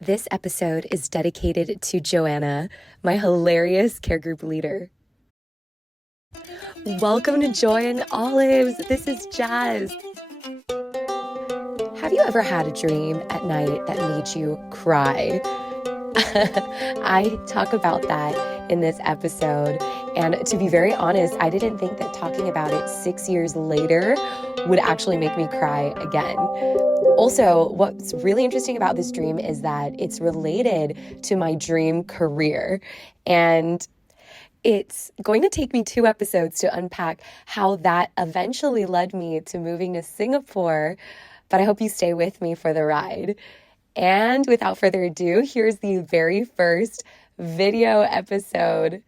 This episode is dedicated to Joanna, my hilarious care group leader. Welcome to Joy and Olives. This is Jazz. Have you ever had a dream at night that made you cry? I talk about that in this episode. And to be very honest, I didn't think that talking about it 6 years later would actually make me cry again. Also, what's really interesting about this dream is that it's related to my dream career. And it's going to take me 2 episodes to unpack how that eventually led me to moving to Singapore. But I hope you stay with me for the ride. And without further ado, here's the very first video episode.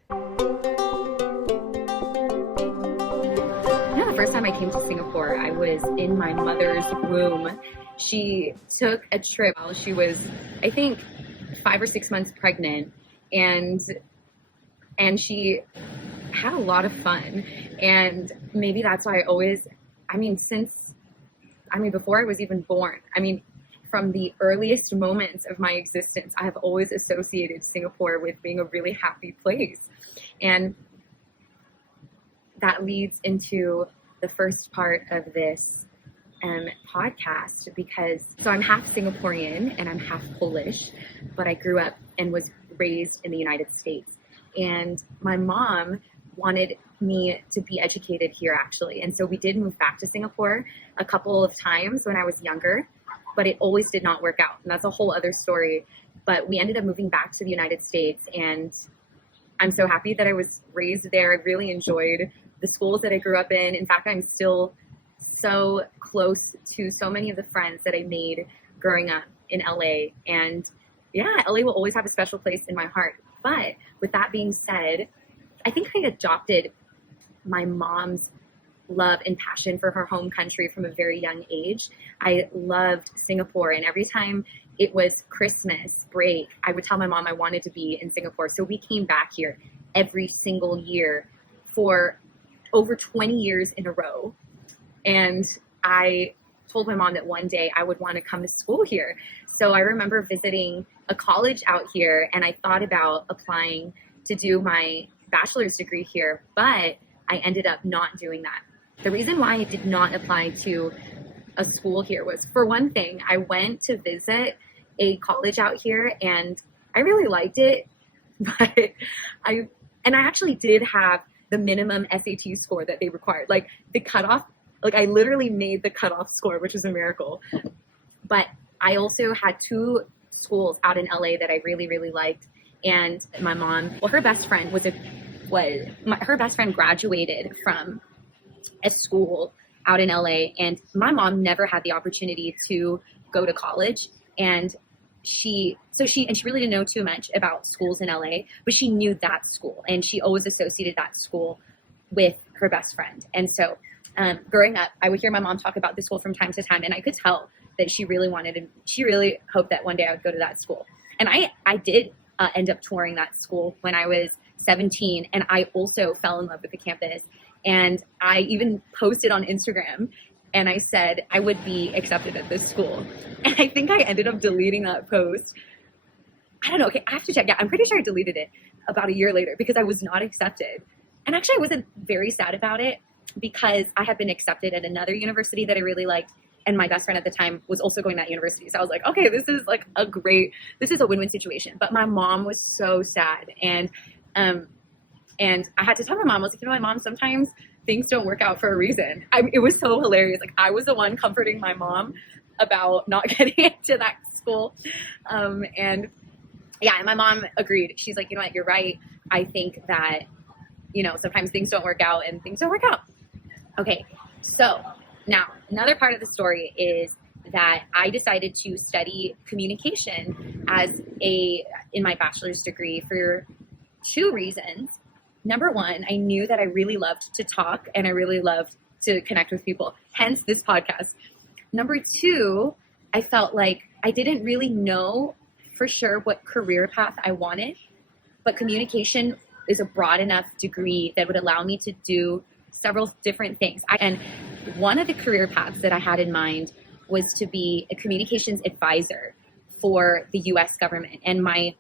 The first time I came to Singapore, I was in my mother's womb. She took a trip while she was, I think, 5 or 6 months pregnant, and she had a lot of fun. And maybe that's why before I was even born, from the earliest moments of my existence, I have always associated Singapore with being a really happy place. And that leads into the first part of this podcast, because I'm half Singaporean and I'm half Polish, but I grew up and was raised in the United States. And my mom wanted me to be educated here, actually. And so we did move back to Singapore a couple of times when I was younger, but it always did not work out. And that's a whole other story. But we ended up moving back to the United States, and I'm so happy that I was raised there. I really enjoyed the schools that I grew up in. In fact, I'm still so close to so many of the friends that I made growing up in LA. And yeah, LA will always have a special place in my heart. But with that being said, I think I adopted my mom's love and passion for her home country from a very young age. I loved Singapore, and every time it was Christmas break, I would tell my mom I wanted to be in Singapore. So we came back here every single year for over 20 years in a row. And I told my mom that one day I would want to come to school here. So I remember visiting a college out here, and I thought about applying to do my bachelor's degree here, but I ended up not doing that. The reason why I did not apply to a school here was, for one thing, I went to visit a college out here and I really liked it, but I actually did have the minimum SAT score that they required. Like the cutoff, I literally made the cutoff score, which is a miracle. But I also had 2 schools out in LA that I really, really liked. And my mom, her best friend her best friend graduated from a school out in LA, and my mom never had the opportunity to go to college. And she really didn't know too much about schools in LA, but she knew that school, and she always associated that school with her best friend. And so growing up, I would hear my mom talk about this school from time to time, and I could tell that she really hoped that one day I would go to that school. And I did end up touring that school when I was 17, and I also fell in love with the campus. And I even posted on Instagram, and I said I would be accepted at this school. And I think I ended up deleting that post. I don't know. Okay, I have to check. Yeah, I'm pretty sure I deleted it about a year later because I was not accepted. And actually, I wasn't very sad about it because I had been accepted at another university that I really liked. And my best friend at the time was also going to that university. So I was like, okay, this is a win-win situation. But my mom was so sad. And I had to tell my mom, I was like, my mom, sometimes things don't work out for a reason. It was so hilarious. I was the one comforting my mom about not getting into that school. And my mom agreed. She's like, you know what, you're right. I think that, sometimes things don't work out and things don't work out. Okay. So now another part of the story is that I decided to study communication in my bachelor's degree for 2 reasons. Number one, I knew that I really loved to talk and I really loved to connect with people, hence this podcast. Number 2, I felt like I didn't really know for sure what career path I wanted, but communication is a broad enough degree that would allow me to do several different things. And one of the career paths that I had in mind was to be a communications advisor for the US government. And my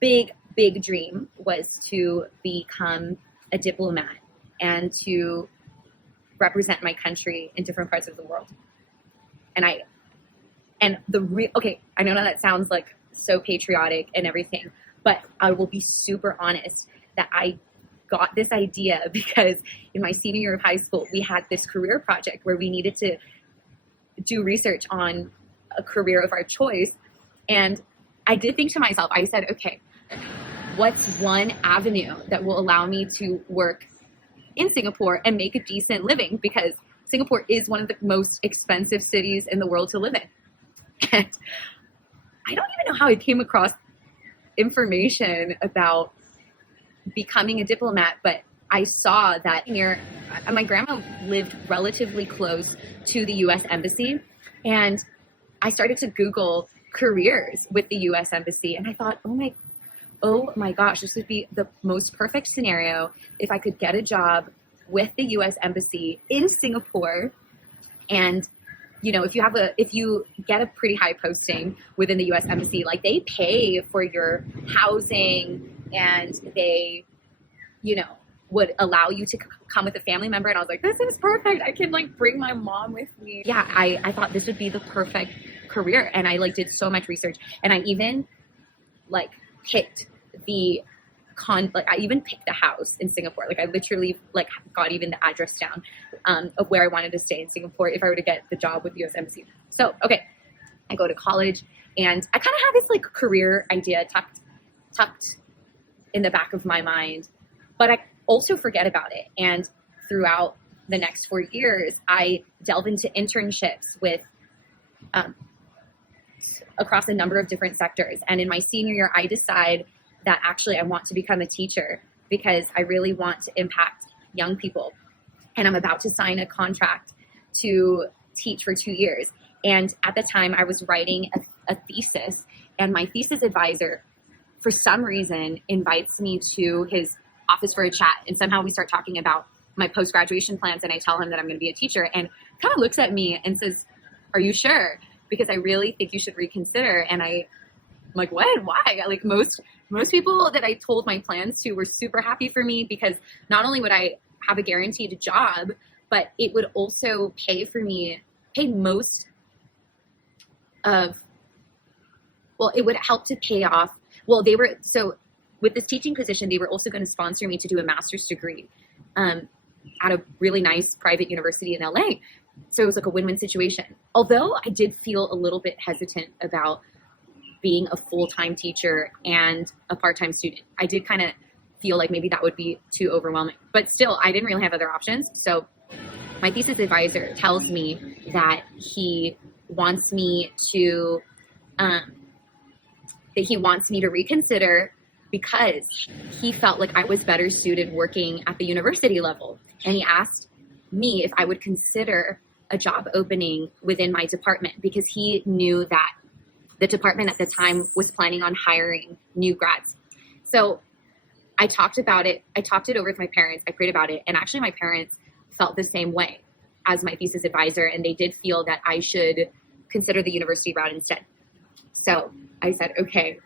big, big dream was to become a diplomat and to represent my country in different parts of the world. Okay, I know that sounds like so patriotic and everything, but I will be super honest that I got this idea because in my senior year of high school, we had this career project where we needed to do research on a career of our choice. And I did think to myself, I said, okay, what's one avenue that will allow me to work in Singapore and make a decent living? Because Singapore is one of the most expensive cities in the world to live in. And I don't even know how I came across information about becoming a diplomat, but I saw that my grandma lived relatively close to the U.S. Embassy, and I started to Google careers with the U.S. Embassy, and I thought, oh my gosh, this would be the most perfect scenario if I could get a job with the U.S. Embassy in Singapore. And if you get a pretty high posting within the U.S. Embassy, like they pay for your housing, and they, would allow you to come with a family member. And I was like, this is perfect. I can bring my mom with me. Yeah, I thought this would be the perfect career. And I did so much research, and I even picked I even picked the house in Singapore. I literally got even the address down of where I wanted to stay in Singapore if I were to get the job with the US Embassy. So, okay, I go to college, and I kind of have this career idea tucked in the back of my mind, but I also forget about it. And throughout the next 4 years, I delve into internships with across a number of different sectors. And in my senior year, I decide that actually I want to become a teacher because I really want to impact young people. And I'm about to sign a contract to teach for 2 years. And at the time I was writing a thesis, and my thesis advisor, for some reason, invites me to his office for a chat. And somehow we start talking about my post-graduation plans, and I tell him that I'm going to be a teacher, and kind of looks at me and says, "Are you sure? Because I really think you should reconsider." And I'm like, what? Why? Most people that I told my plans to were super happy for me, because not only would I have a guaranteed job, but it would also pay most of, it would help to pay off. With this teaching position, they were also going to sponsor me to do a master's degree at a really nice private university in LA. So it was a win-win situation. Although I did feel a little bit hesitant about being a full-time teacher and a part-time student. I did kind of feel like maybe that would be too overwhelming, but still I didn't really have other options. So my thesis advisor tells me that he wants me to reconsider because he felt like I was better suited working at the university level. And he asked me if I would consider a job opening within my department, because he knew that the department at the time was planning on hiring new grads. So I talked about it. I talked it over with my parents. I prayed about it. And actually my parents felt the same way as my thesis advisor. And they did feel that I should consider the university route instead. So I said, okay,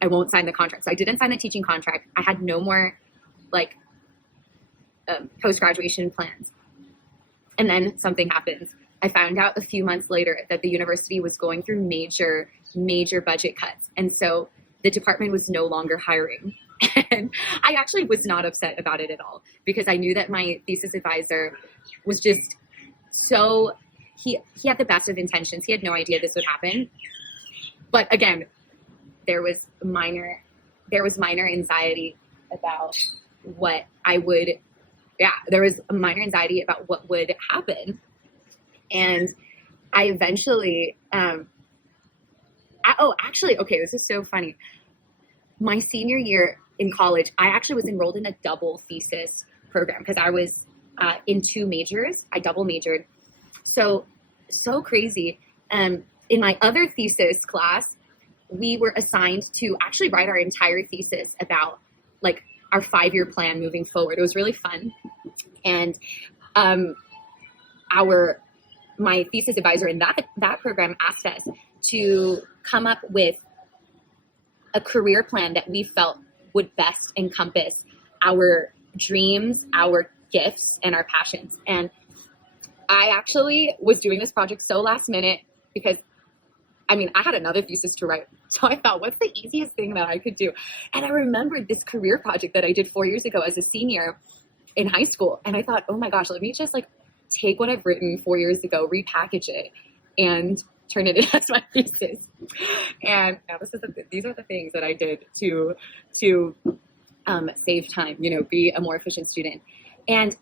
I won't sign the contract. So I didn't sign the teaching contract. I had no more post-graduation plans. And then something happens. I found out a few months later that the university was going through major budget cuts. And so the department was no longer hiring. And I actually was not upset about it at all, because I knew that my thesis advisor was just he had the best of intentions. He had no idea this would happen. But again, there was minor anxiety about there was a minor anxiety about what would happen. And I eventually, this is so funny. My senior year in college, I actually was enrolled in a double thesis program because I was in 2 majors. I double majored. So crazy. In my other thesis class, we were assigned to actually write our entire thesis about our 5-year plan moving forward. It was really fun. And my thesis advisor in that program asked us to come up with a career plan that we felt would best encompass our dreams, our gifts, and our passions. And I actually was doing this project so last minute because I had another thesis to write. So I thought, what's the easiest thing that I could do? And I remembered this career project that I did 4 years ago as a senior in high school. And I thought, oh my gosh, let me just take what I've written 4 years ago, repackage it, and turn it in as my thesis. And now these are the things that I did to save time, be a more efficient student. And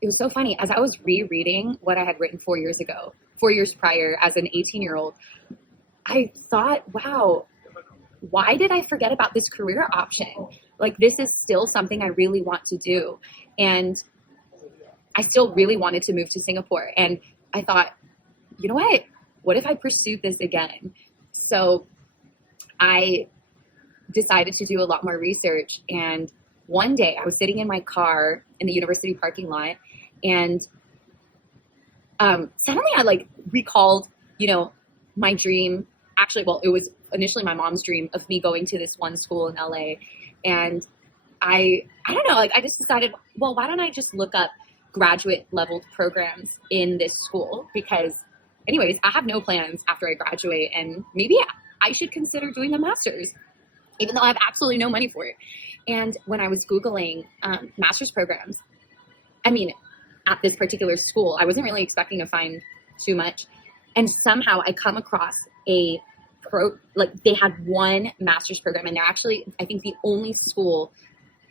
it was so funny, as I was rereading what I had written 4 years ago, 4 years prior as an 18-year-old, I thought, wow, why did I forget about this career option? This is still something I really want to do. And I still really wanted to move to Singapore. And I thought, you know what if I pursued this again? So I decided to do a lot more research. And one day I was sitting in my car in the university parking lot, and suddenly I recalled, my dream. Actually, well, it was initially my mom's dream of me going to this one school in LA. And I don't know, I just decided, well, why don't I just look up graduate level programs in this school? Because anyways, I have no plans after I graduate, and maybe I should consider doing a master's, even though I have absolutely no money for it. And when I was Googling master's programs, at this particular school, I wasn't really expecting to find too much. And somehow I come across they had one master's program, and they're actually, I think, the only school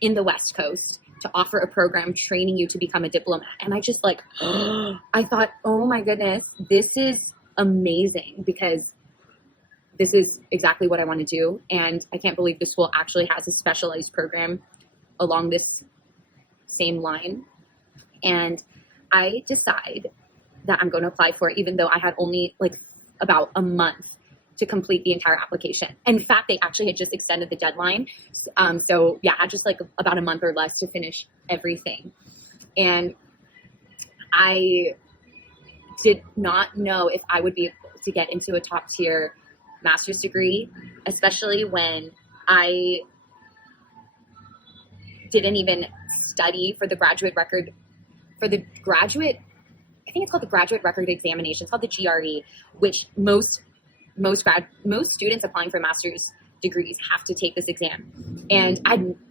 in the West Coast to offer a program training you to become a diplomat. And I just I thought, oh my goodness, this is amazing, because this is exactly what I want to do. And I can't believe the school actually has a specialized program along this same line. And I decide that I'm going to apply for it, even though I had only about a month to complete the entire application. In fact, they actually had just extended the deadline. So yeah, I had just about a month or less to finish everything. And I did not know if I would be able to get into a top tier master's degree, especially when I didn't even study for the graduate record, I think it's called the graduate record examination. It's called the GRE, which most students applying for master's degrees have to take this exam. And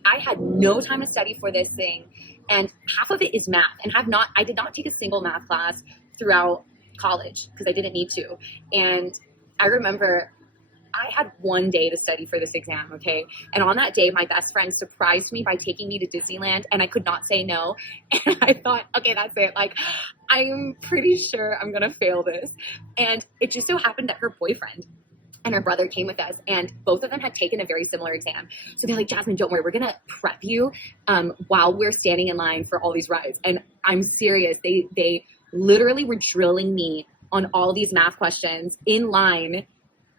I had no time to study for this thing. And half of it is math. And I did not take a single math class throughout college because I didn't need to. And I remember I had one day to study for this exam, okay? And on that day, my best friend surprised me by taking me to Disneyland, and I could not say no. And I thought, okay, that's it. I'm pretty sure I'm gonna fail this. And it just so happened that her boyfriend and her brother came with us, and both of them had taken a very similar exam. So they're like, Jasmine, don't worry, we're gonna prep you while we're standing in line for all these rides. And I'm serious, they literally were drilling me on all these math questions in line.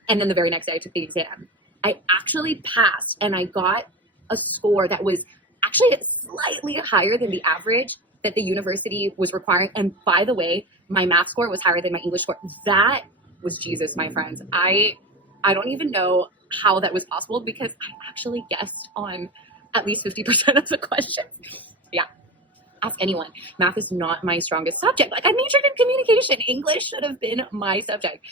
And then the very next day I took the exam. I actually passed, and I got a score that was actually slightly higher than the average that the university was requiring. And by the way, my math score was higher than my English score. That was Jesus, my friends. I don't even know how that was possible, because I actually guessed on at least 50% of the questions. Yeah. Ask anyone. Math is not my strongest subject. I majored in communication. English should have been my subject.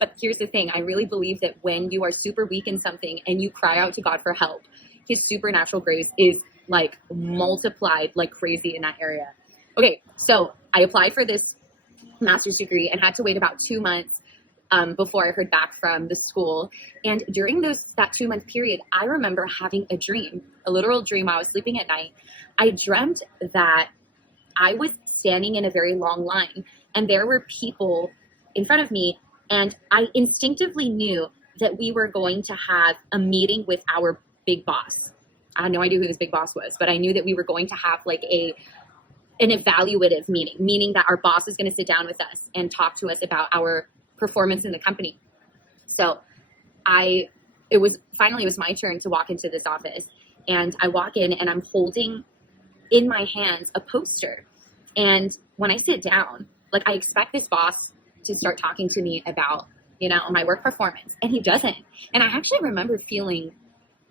But here's the thing. I really believe that when you are super weak in something and you cry out to God for help, his supernatural grace is multiplied like crazy in that area. Okay, so I applied for this master's degree and had to wait about 2 months before I heard back from the school. And during that 2 month period, I remember having a dream, a literal dream. I was sleeping at night. I dreamt that I was standing in a very long line, and there were people in front of me. And I instinctively knew that we were going to have a meeting with our big boss. I had no idea who this big boss was, but I knew that we were going to have an evaluative meeting, meaning that our boss is going to sit down with us and talk to us about our performance in the company. So it was my turn to walk into this office, and I walk in and I'm holding in my hands a poster. And when I sit down, I expect this boss to start talking to me about, my work performance. And he doesn't. And I actually remember feeling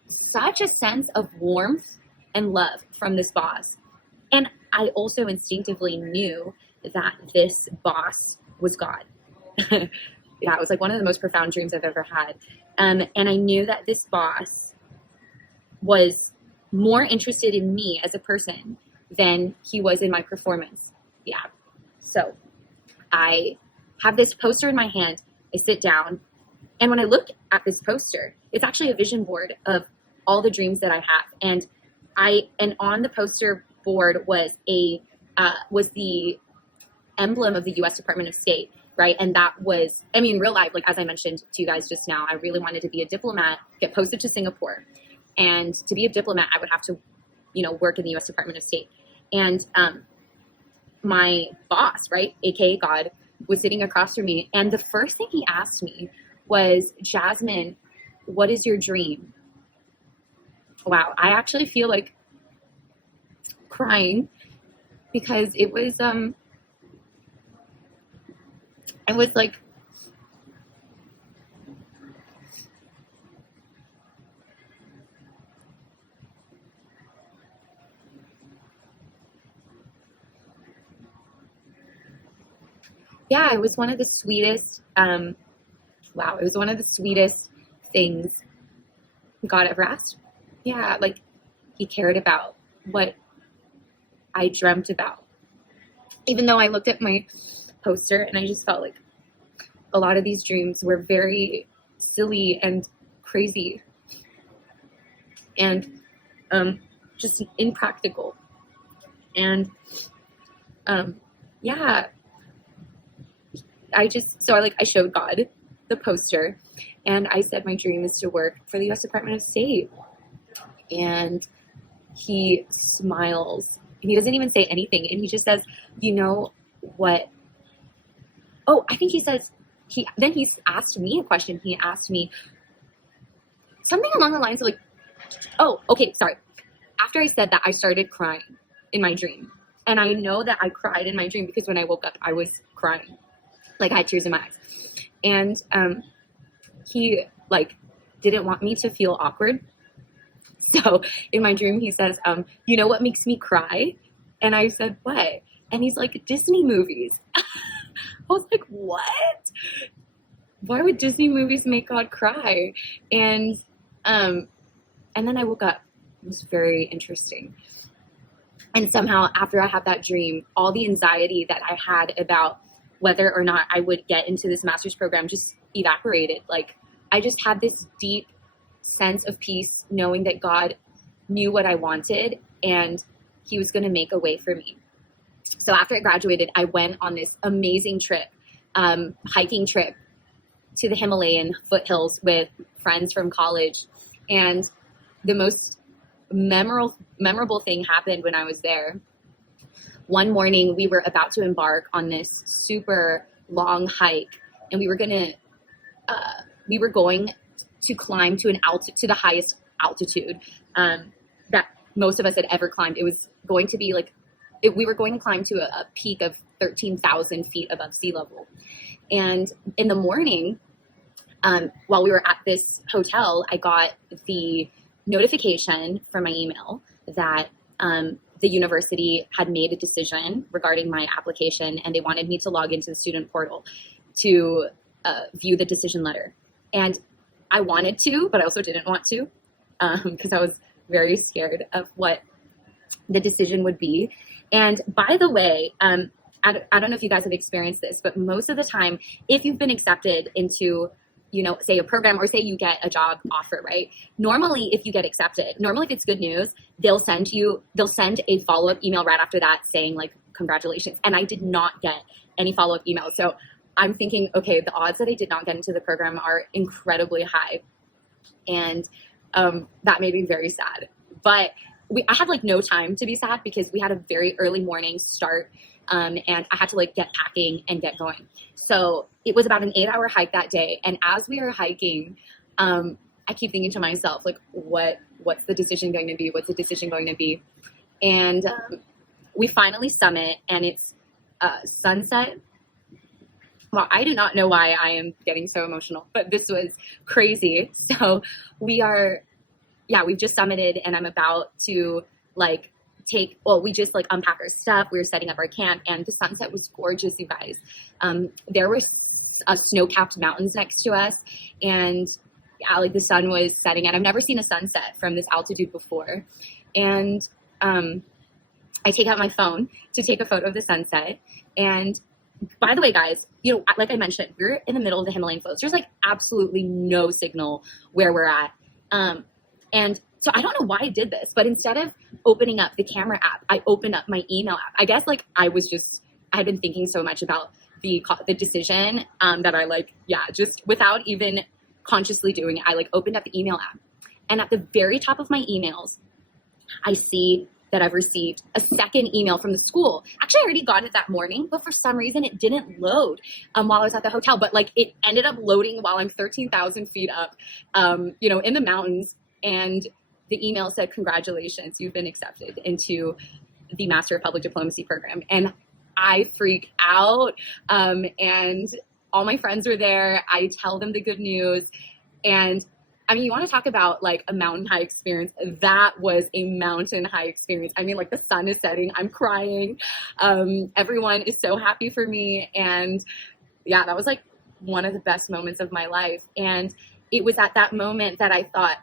such a sense of warmth and love from this boss. And I also instinctively knew that this boss was God. Yeah, it was like one of the most profound dreams I've ever had. And I knew that this boss was more interested in me as a person than he was in my performance. Yeah. So I have this poster in my hand. I sit down. And when I looked at this poster, it's actually a vision board of all the dreams that I have. And on the poster board was the emblem of the U.S. Department of State, right? And that was, in real life, like as I mentioned to you guys just now, I really wanted to be a diplomat, get posted to Singapore. And to be a diplomat, I would have to, work in the U.S. Department of State. And my boss, right, aka God, was sitting across from me. And the first thing he asked me was, Jasmine, what is your dream? Wow, I actually feel like crying because it was like, yeah, it was one of the sweetest, it was one of the sweetest things God ever asked. Yeah, like he cared about what I dreamt about. Even though I looked at my poster and I just felt like a lot of these dreams were very silly and crazy and just impractical. And yeah, I showed God the poster and I said my dream is to work for the U.S. Department of State. And he smiles. He doesn't even say anything. And he just says, you know what? Oh, I think he says, he asked me a question. He asked me something along the lines of like, oh, okay, sorry. After I said that, I started crying in my dream. And I know that I cried in my dream because when I woke up, I was crying. Like I had tears in my eyes. And he didn't want me to feel awkward. So in my dream, he says, you know what makes me cry? And I said, what? And he's like, Disney movies. I was like, what? Why would Disney movies make God cry? And then I woke up. It was very interesting. And somehow after I had that dream, all the anxiety that I had about whether or not I would get into this master's program just evaporated. Like I just had this deep sense of peace knowing that God knew what I wanted and he was going to make a way for me. So after I graduated, I went on this amazing trip, hiking trip to the Himalayan foothills with friends from college. And the most memorable thing happened when I was there. One morning we were about to embark on this super long hike and we were going to climb to the highest altitude that most of us had ever climbed. It was going to be we were going to climb to a peak of 13,000 feet above sea level. And in the morning, while we were at this hotel, I got the notification from my email that the university had made a decision regarding my application and they wanted me to log into the student portal to view the decision letter. And I wanted to, but I also didn't want to because I was very scared of what the decision would be. And by the way, I don't know if you guys have experienced this, but most of the time, if you've been accepted into, say a program or say you get a job offer, right? Normally, if you get accepted, if it's good news, they'll send a follow-up email right after that saying congratulations. And I did not get any follow-up emails. So I'm thinking, okay, the odds that I did not get into the program are incredibly high. And that made me very sad. But I had no time to be sad because we had a very early morning start and I had to get packing and get going. So it was about an 8-hour hike that day. And as we were hiking, I keep thinking to myself, what's the decision going to be? What's the decision going to be? And we finally summit and it's sunset Well, I do not know why I am getting so emotional, but this was crazy. So we've just summited, and I'm about to we just unpack our stuff. We were setting up our camp, and the sunset was gorgeous, you guys. There were snow-capped mountains next to us, and the sun was setting, and I've never seen a sunset from this altitude before. And I take out my phone to take a photo of the sunset. And by the way, guys, like I mentioned, we're in the middle of the Himalayan slopes. There's absolutely no signal where we're at. And so I don't know why I did this, but instead of opening up the camera app, I opened up my email app. I guess I had been thinking so much about the decision that I just without even consciously doing it, I opened up the email app. And at the very top of my emails, I see that I've received a second email from the school. Actually, I already got it that morning, but for some reason it didn't load while I was at the hotel. But it ended up loading while I'm 13,000 feet up, in the mountains. And the email said, "Congratulations, you've been accepted into the Master of Public Diplomacy program." And I freak out. And all my friends were there. I tell them the good news. And you want to talk about a mountain high experience. That was a mountain high experience. The sun is setting. I'm crying. Everyone is so happy for me. And yeah, that was one of the best moments of my life. And it was at that moment that I thought,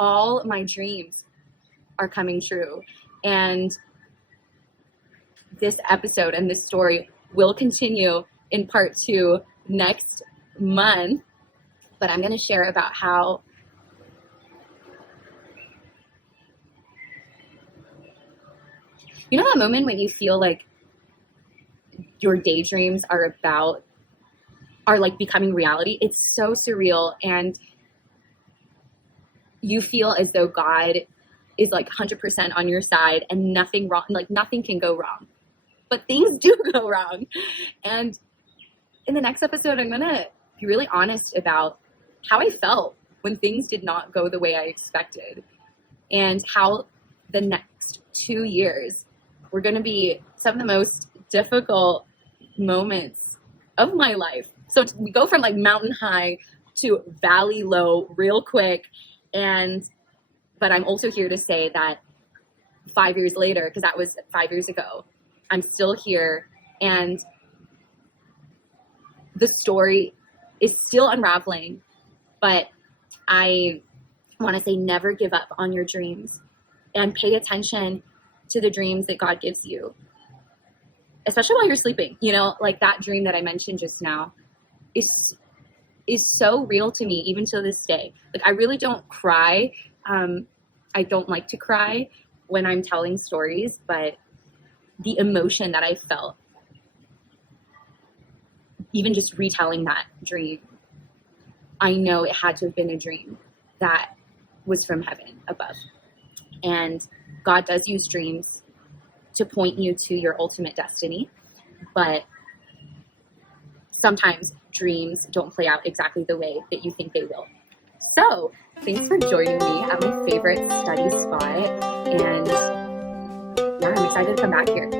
all my dreams are coming true. And this episode and this story will continue in part 2 next month. But I'm going to share about how that moment when you feel your daydreams are becoming reality. It's so surreal, and you feel as though God is 100% on your side and nothing wrong, nothing can go wrong. But things do go wrong. And in the next episode, I'm going to be really honest about how I felt when things did not go the way I expected, and how the next 2 years were going to be some of the most difficult moments of my life. So we go from mountain high to valley low real quick. But I'm also here to say that 5 years later, because that was 5 years ago, I'm still here, and the story is still unraveling. But I want to say, never give up on your dreams, and pay attention to the dreams that God gives you, especially while you're sleeping. That dream that I mentioned just now is so real to me, even to this day. I really don't cry. I don't like to cry when I'm telling stories, but the emotion that I felt, even just retelling that dream, I know it had to have been a dream that was from heaven above. And God does use dreams to point you to your ultimate destiny, but sometimes dreams don't play out exactly the way that you think they will. So thanks for joining me at my favorite study spot, and yeah, I'm excited to come back here.